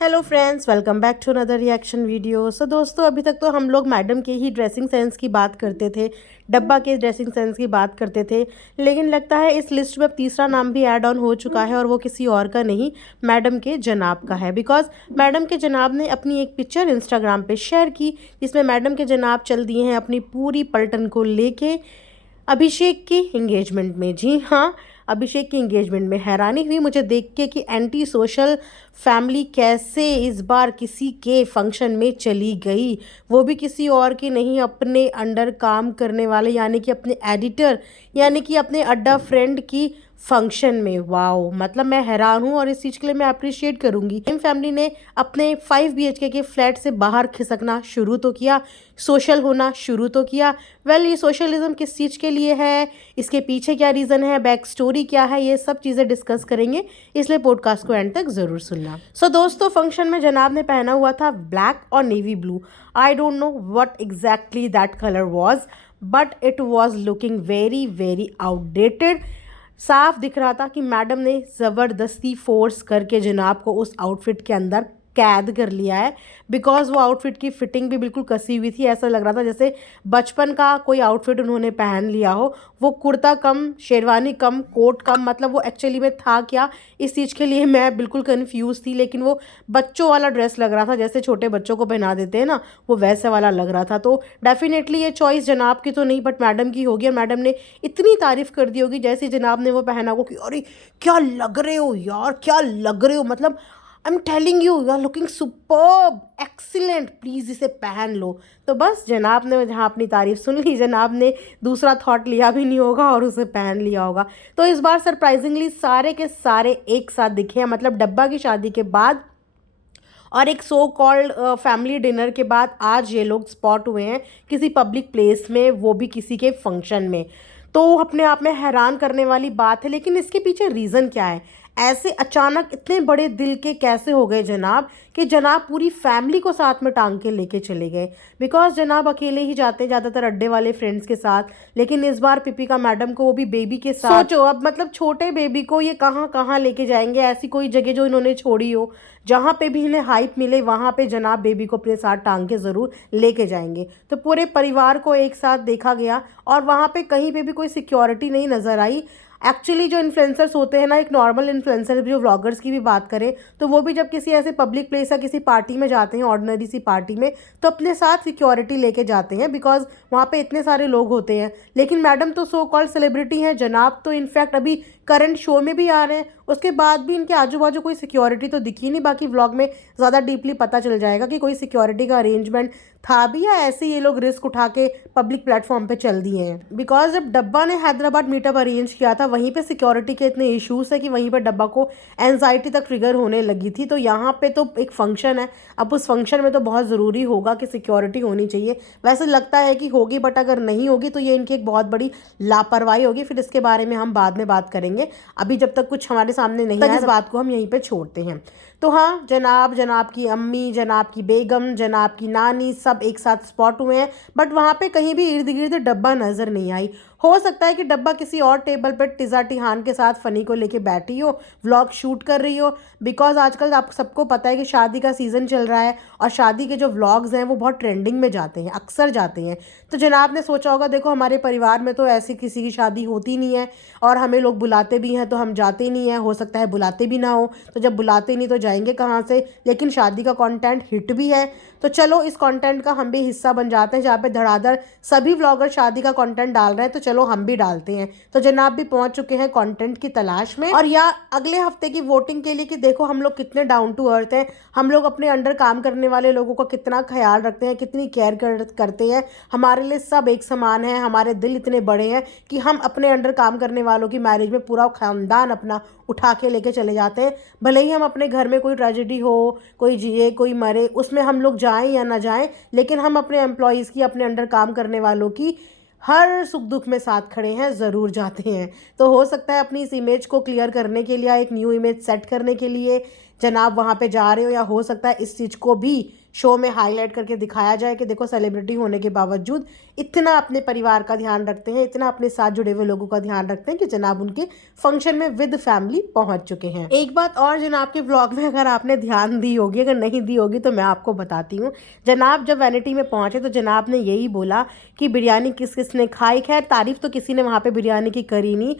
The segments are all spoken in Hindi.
Hello friends, welcome back to another reaction video. So दोस्तों, अभी तक तो हम लोग मैडम के ही ड्रेसिंग सेंस की बात करते थे, डब्बा के ड्रेसिंग सेंस की बात करते थे। लेकिन लगता है इस लिस्ट में अब तीसरा नाम भी ऐड ऑन हो चुका है और वो किसी और का नहीं, मैडम के जनाब का है। बिकॉज मैडम के जनाब ने अपनी एक पिक्चर इंस्टाग्राम पे शेयर की, जिसमें मैडम के जनाब चल दिए हैं अपनी पूरी पलटन को लेके अभिषेक की एंगेजमेंट में। जी हाँ, अभिषेक की एंगेजमेंट में। हैरानी हुई मुझे देख के कि एंटी सोशल फैमिली कैसे इस बार किसी के फंक्शन में चली गई, वो भी किसी और की नहीं, अपने अंडर काम करने वाले यानी कि अपने एडिटर यानी कि अपने अड्डा फ्रेंड की फंक्शन में। वाओ, मतलब मैं हैरान हूँ और इस चीज़ के लिए मैं अप्रिशिएट करूँगी। हिम फैमिली ने अपने 5 BHK के फ्लैट से बाहर खिसकना शुरू तो किया, सोशल होना शुरू तो किया। वेल, ये सोशलिज्म किस चीज़ के लिए है, इसके पीछे क्या रीज़न है, बैक स्टोरी क्या है, ये सब चीज़ें डिस्कस करेंगे, इसलिए पॉडकास्ट को एंड तक ज़रूर सुनना। सो दोस्तों, फंक्शन में जनाब ने पहना हुआ था ब्लैक और navy blue. I don't know what exactly that colour was, but it was looking very very outdated. साफ दिख रहा था कि मैडम ने ज़बरदस्ती फोर्स करके जनाब को उस आउटफिट के अंदर कैद कर लिया है। बिकॉज वो आउटफिट की फिटिंग भी बिल्कुल कसी हुई थी, ऐसा लग रहा था जैसे बचपन का कोई आउटफिट उन्होंने पहन लिया हो। वो कुर्ता कम, शेरवानी कम, कोट कम, मतलब वो एक्चुअली में था क्या, इस चीज़ के लिए मैं बिल्कुल कन्फ्यूज़ थी। लेकिन वो बच्चों वाला ड्रेस लग रहा था, जैसे छोटे बच्चों को पहना देते हैं ना, वो वैसे वाला लग रहा था। तो डेफिनेटली ये चॉइस जनाब की तो नहीं बट मैडम की होगी, और मैडम ने इतनी तारीफ़ कर दी होगी जैसे जनाब ने वो पहना हो कि अरे क्या लग रहे हो यार, क्या लग रहे हो, मतलब I am telling you are looking superb, excellent, please इसे पहन लो। तो बस जनाब ने जहाँ अपनी तारीफ सुन ली, जनाब ने दूसरा थॉट लिया भी नहीं होगा और उसे पहन लिया होगा। तो इस बार सरप्राइजिंगली सारे के सारे एक साथ दिखे हैं, मतलब डब्बा की शादी के बाद और एक सो कॉल्ड फैमिली डिनर के बाद आज ये लोग स्पॉट हुए हैं किसी पब्लिक प्लेस में, वो भी किसी के फंक्शन में। तो अपने आप में हैरान करने वाली बात है, लेकिन इसके पीछे रीज़न क्या है, ऐसे अचानक इतने बड़े दिल के कैसे हो गए जनाब कि जनाब पूरी फैमिली को साथ में टांग के लेके चले गए। बिकॉज जनाब अकेले ही जाते हैं ज़्यादातर अड्डे वाले फ्रेंड्स के साथ, लेकिन इस बार पिपिका मैडम को, वो भी बेबी के साथ। सोचो अब, मतलब छोटे बेबी को ये कहाँ कहाँ लेके जाएंगे, ऐसी कोई जगह जो इन्होंने छोड़ी हो, जहाँ पे भी इन्हें हाइप मिले वहाँ पे जनाब बेबी को अपने साथ टांग के ज़रूर लेके जाएंगे। तो पूरे परिवार को एक साथ देखा गया और वहाँ पे कहीं पे भी कोई सिक्योरिटी नहीं नज़र आई। एक्चुअली जो इन्फ्लुएंसर्स होते हैं ना, एक नॉर्मल इन्फ्लुएंसर जो व्लॉगर्स की भी बात करें, तो वो भी जब किसी ऐसे पब्लिक प्लेस या किसी पार्टी में जाते हैं, ऑर्डिनरी सी पार्टी में, तो अपने साथ सिक्योरिटी लेके जाते हैं, बिकॉज वहाँ पे इतने सारे लोग होते हैं। लेकिन मैडम तो सो कॉल्ड सेलिब्रिटी हैं, जनाब तो इनफैक्ट अभी करंट शो में भी आ रहे हैं, उसके बाद भी इनके आजू बाजू कोई सिक्योरिटी तो दिखी नहीं। बाकी व्लॉग में ज़्यादा डीपली पता चल जाएगा कि कोई सिक्योरिटी का अरेंजमेंट था भी या ऐसे ये लोग रिस्क उठा के पब्लिक प्लेटफॉर्म पे चल दिए हैं। बिकॉज जब डब्बा ने हैदराबाद मीटअप अरेंज किया था, वहीं पे सिक्योरिटी के इतने इश्यूज है कि वहीं पर डब्बा को एनजाइटी तक ट्रिगर होने लगी थी। तो यहाँ पे तो एक फंक्शन है, अब उस फंक्शन में तो बहुत ज़रूरी होगा कि सिक्योरिटी होनी चाहिए। वैसे लगता है कि होगी, बट अगर नहीं होगी तो ये इनकी एक बहुत बड़ी लापरवाही होगी। फिर इसके बारे में हम बाद में बात करेंगे, अभी जब तक कुछ हमारे सामने नहीं है, इस बात को हम यहीं पे छोड़ते हैं। तो हाँ, जनाब, जनाब की अम्मी, जनाब की बेगम, जनाब की नानी सब एक साथ स्पॉट हुए हैं, बट वहाँ पे कहीं भी इर्द गिर्द डब्बा नज़र नहीं आई। हो सकता है कि डब्बा किसी और टेबल पर टिज़ा टिहान के साथ फ़नी को लेके बैठी हो, व्लॉग शूट कर रही हो। बिकॉज आजकल आप सबको पता है कि शादी का सीज़न चल रहा है और शादी के जो व्लॉग्स हैं वो बहुत ट्रेंडिंग में जाते हैं, अक्सर जाते हैं। तो जनाब ने सोचा होगा, देखो हमारे परिवार में तो ऐसी किसी की शादी होती नहीं है और हमें लोग बुलाते भी हैं तो हम जाते नहीं हैं, हो सकता है बुलाते भी ना हो, तो जब बुलाते नहीं तो जाएंगे कहाँ से। लेकिन शादी का कंटेंट हिट भी है, तो चलो इस कंटेंट का हम भी हिस्सा बन जाते हैं, जहाँ पे धड़ाधड़ सभी व्लॉगर शादी का कंटेंट डाल रहे हैं, तो चलो हम भी डालते हैं। तो जनाब भी पहुंच चुके हैं कंटेंट की तलाश में, और या अगले हफ्ते की वोटिंग के लिए कि देखो हम लोग कितने डाउन टू अर्थ हैं, हम लोग अपने अंडर काम करने वाले लोगों का कितना ख्याल रखते हैं, कितनी केयर करते हैं। हमारे लिए सब एक समान है, हमारे दिल इतने बड़े हैं कि हम अपने अंडर काम करने वालों की मैरिज में पूरा खानदान अपना उठा के लेके चले जाते हैं। भले ही हम अपने घर में कोई ट्रेजेडी हो, कोई जिए कोई मरे, उसमें हम लोग जाएं या ना जाएं, लेकिन हम अपने एम्प्लॉयज़ की, अपने अंडर काम करने वालों की हर सुख दुख में साथ खड़े हैं, ज़रूर जाते हैं। तो हो सकता है अपनी इस इमेज को क्लियर करने के लिए, एक न्यू इमेज सेट करने के लिए जनाब वहाँ पे जा रहे हो, या हो सकता है इस चीज़ को भी शो में हाईलाइट करके दिखाया जाए कि देखो सेलिब्रिटी होने के बावजूद इतना अपने परिवार का ध्यान रखते हैं, इतना अपने साथ जुड़े हुए लोगों का ध्यान रखते हैं कि जनाब उनके फंक्शन में विद फैमिली पहुंच चुके हैं। एक बात और जनाब के व्लॉग में अगर आपने ध्यान दी होगी, अगर नहीं दी होगी तो मैं आपको बताती हूँ। जनाब जब वैनिटी में पहुंचे तो जनाब ने यही बोला कि बिरयानी किस किस ने खाई। खैर तारीफ तो किसी ने वहाँ पे बिरयानी की करी नहीं।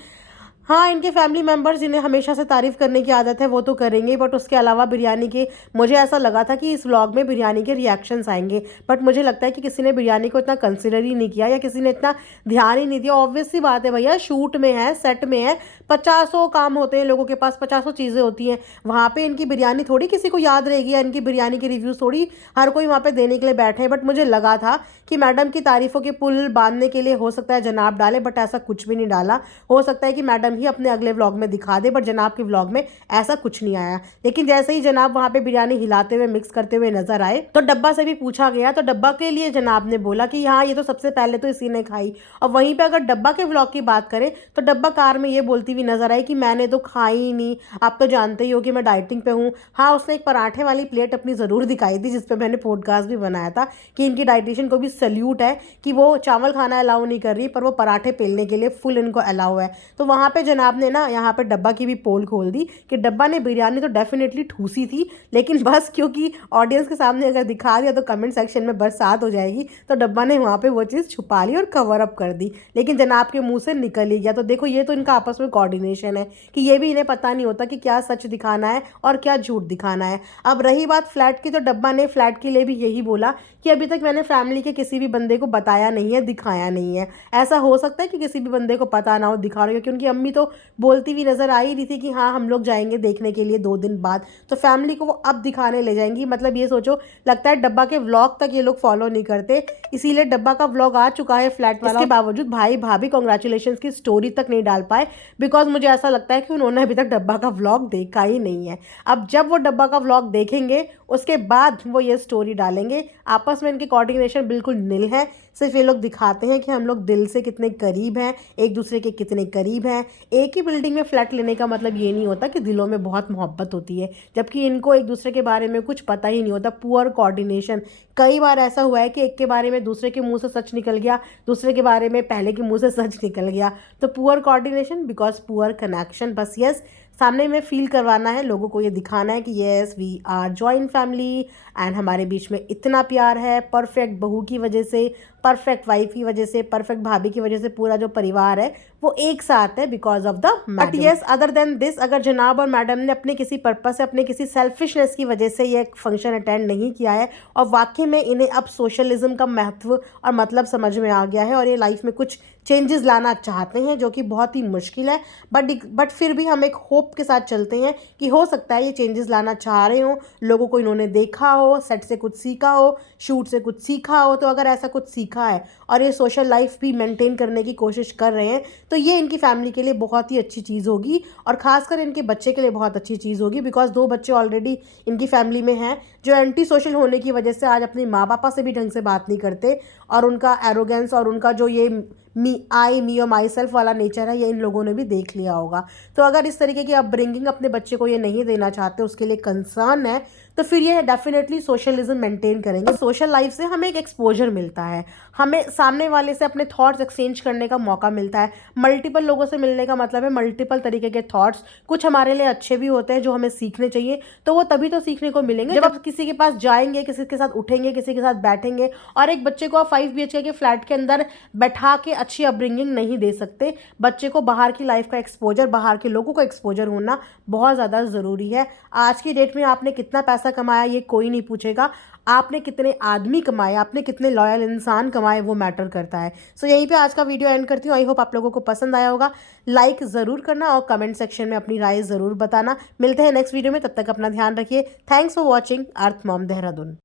हाँ, इनके फैमिली मेम्बर्स जिन्हें हमेशा से तारीफ़ करने की आदत है वो तो करेंगे, बट उसके अलावा बिरयानी के मुझे ऐसा लगा था कि इस व्लॉग में बिरयानी के रिएक्शंस आएंगे, बट मुझे लगता है कि किसी ने बिरयानी को इतना कंसिडर ही नहीं किया या किसी ने इतना ध्यान ही नहीं दिया। ऑब्वियस सी बात है भैया, शूट में है, सेट में है, 50 काम होते हैं लोगों के पास, 50 चीज़ें होती हैं। वहाँ पर इनकी बिरयानी थोड़ी किसी को याद रहेगी या इनकी बिरयानी के रिव्यूज़ थोड़ी हर कोई वहाँ पर देने के लिए बैठे हैं। बट मुझे लगा था कि मैडम की तारीफ़ों के पुल बांधने के लिए हो सकता है जनाब डाले, बट ऐसा कुछ भी नहीं डाला। हो सकता है कि मैडम ही अपने अगले व्लॉग में दिखा दे, बट जनाब के व्लॉग में ऐसा कुछ नहीं आया। लेकिन जैसे ही जनाब वहाँ पे बिरयानी हिलाते हुए मिक्स करते हुए नजर आए तो डब्बा से भी पूछा गया, तो डब्बा के लिए जनाब ने बोला कि हाँ ये तो सबसे पहले तो इसी ने खाई। और वहीं पे अगर डब्बा के व्लॉग की बात करें तो डब्बा कार में ये बोलती हुई नजर आई कि मैंने तो खाई ही नहीं, आप तो जानते ही हो कि मैं डाइटिंग पे हूँ। हाँ, उसने एक पराठे वाली प्लेट अपनी ज़रूर दिखाई थी जिसपे मैंने पॉडकास्ट भी बनाया था कि इनकी डाइटिशियन को भी सल्यूट है कि वो चावल खाना अलाउ नहीं कर रही, पर वो पराठे पेलने के लिए फुल इनको अलाउ है। तो वहाँ पे जनाब ने ना यहाँ पे डब्बा की भी पोल खोल दी कि डब्बा ने बिरयानी तो डेफिनेटली ठूसी थी, लेकिन बस क्योंकि ऑडियंस के सामने अगर दिखा दिया तो कमेंट सेक्शन में बरसात हो जाएगी, तो डब्बा ने वहाँ पे वो चीज़ छुपा ली और कवर अप कर दी, लेकिन जनाब के मुंह से निकल ही गया। तो देखो ये तो इनका आपस में कोऑर्डिनेशन है कि ये भी इन्हें पता नहीं होता कि क्या सच दिखाना है और क्या झूठ दिखाना है। अब रही बात फ्लैट की, तो डब्बा ने फ्लैट के लिए भी यही बोला कि अभी तक मैंने फैमिली के किसी भी बंदे को बताया नहीं है, दिखाया नहीं है। ऐसा हो सकता है कि किसी भी बंदे को पता ना हो, दिखा रहे हो, क्योंकि उनकी अम्मी तो बोलती हुई नजर आ ही रही थी कि हाँ हम लोग जाएंगे देखने के लिए 2 दिन बाद, तो फैमिली को वो अब दिखाने ले जाएंगी। मतलब ये सोचो, लगता है डब्बा के व्लॉग तक ये लोग फॉलो नहीं करते, इसीलिए डब्बा का व्लॉग आ चुका है फ्लैट वाला। इसके बावजूद भाई भाभी कॉन्ग्रेचुलेशन की स्टोरी तक नहीं डाल पाए, बिकॉज मुझे ऐसा लगता है कि उन्होंने अभी तक डब्बा का व्लॉग देखा ही नहीं है। अब जब वो डब्बा का व्लॉग देखेंगे उसके बाद वो ये स्टोरी डालेंगे। आपस में इनकी कोऑर्डिनेशन बिल्कुल निल है, सिर्फ ये लोग दिखाते हैं कि हम लोग दिल से कितने करीब हैं, एक दूसरे के कितने करीब हैं। एक ही बिल्डिंग में फ्लैट लेने का मतलब ये नहीं होता कि दिलों में बहुत मोहब्बत होती है, जबकि इनको एक दूसरे के बारे में कुछ पता ही नहीं होता। पुअर कोऑर्डिनेशन, कई बार ऐसा हुआ है कि एक के बारे में दूसरे के मुंह से सच निकल गया, दूसरे के बारे में पहले के मुंह से सच निकल गया। तो poor coordination because poor connection. बस यस, सामने में फील करवाना है लोगों को, ये दिखाना है कि yes we are joint family and हमारे बीच में इतना प्यार है। परफेक्ट बहू की वजह से, परफेक्ट वाइफ की वजह से, परफेक्ट भाभी की वजह से पूरा जो परिवार है वो एक साथ है because of the madam. But yes, other than this, अगर जनाब और मैडम ने अपने किसी पर्पस से, अपने किसी सेल्फिशनेस की वजह से ये फंक्शन अटेंड नहीं किया है और वाकई में इन्हें अब सोशलिज्म का महत्व और मतलब समझ में आ गया है और ये लाइफ में कुछ चेंजेस लाना चाहते हैं, जो कि बहुत ही मुश्किल है, बट फिर भी हम एक होप के साथ चलते हैं कि हो सकता है ये चेंजेस लाना चाह रहे हो, लोगों को इन्होंने देखा हो, सेट से कुछ सीखा हो, शूट से कुछ सीखा हो। तो अगर ऐसा कुछ सीखा है और ये सोशल लाइफ भी मेंटेन करने की कोशिश कर रहे हैं तो ये इनकी फैमिली के लिए बहुत ही अच्छी चीज़ होगी और ख़ासकर इनके बच्चे के लिए बहुत अच्छी चीज़ होगी, बिकॉज 2 बच्चे ऑलरेडी इनकी फैमिली में हैं जो एंटी सोशल होने की वजह से आज अपने माँ पापा से भी ढंग से बात नहीं करते, और उनका एरोगेंस और उनका जो ये मी और माई सेल्फ वाला नेचर है ये इन लोगों ने भी देख लिया होगा। तो अगर इस तरीके की अपब्रिंगिंग अपने बच्चे को ये नहीं देना चाहते, उसके लिए कंसर्न है, तो फिर ये डेफिनेटली सोशलिज्म मेंटेन करेंगे। सोशल लाइफ से हमें एक एक्सपोजर मिलता है, हमें सामने वाले से अपने थॉट्स एक्सचेंज करने का मौका मिलता है। मल्टीपल लोगों से मिलने का मतलब है मल्टीपल तरीके के थॉट्स, कुछ हमारे लिए अच्छे भी होते हैं जो हमें सीखने चाहिए, तो वो तभी तो सीखने को मिलेंगे जब आप किसी के पास जाएंगे, किसी के साथ उठेंगे, किसी के साथ बैठेंगे। और एक बच्चे को आप 5 BHK के फ्लैट के अंदर बैठा के अच्छी अपब्रिंगिंग नहीं दे सकते। बच्चे को बाहर की लाइफ का एक्सपोजर, बाहर के लोगों का एक्सपोजर होना बहुत ज़्यादा ज़रूरी है। आज की डेट में आपने कितना पैसा कमाया ये कोई नहीं पूछेगा, आपने कितने आदमी कमाए, आपने कितने लॉयल इंसान कमाए, वो मैटर करता है। सो यहीं पे आज का वीडियो एंड करती हूँ। आई होप आप लोगों को पसंद आया होगा। लाइक ज़रूर करना और कमेंट सेक्शन में अपनी राय ज़रूर बताना। मिलते हैं नेक्स्ट वीडियो में, तब तक अपना ध्यान रखिए। Thanks for watching earth mom Dehradun.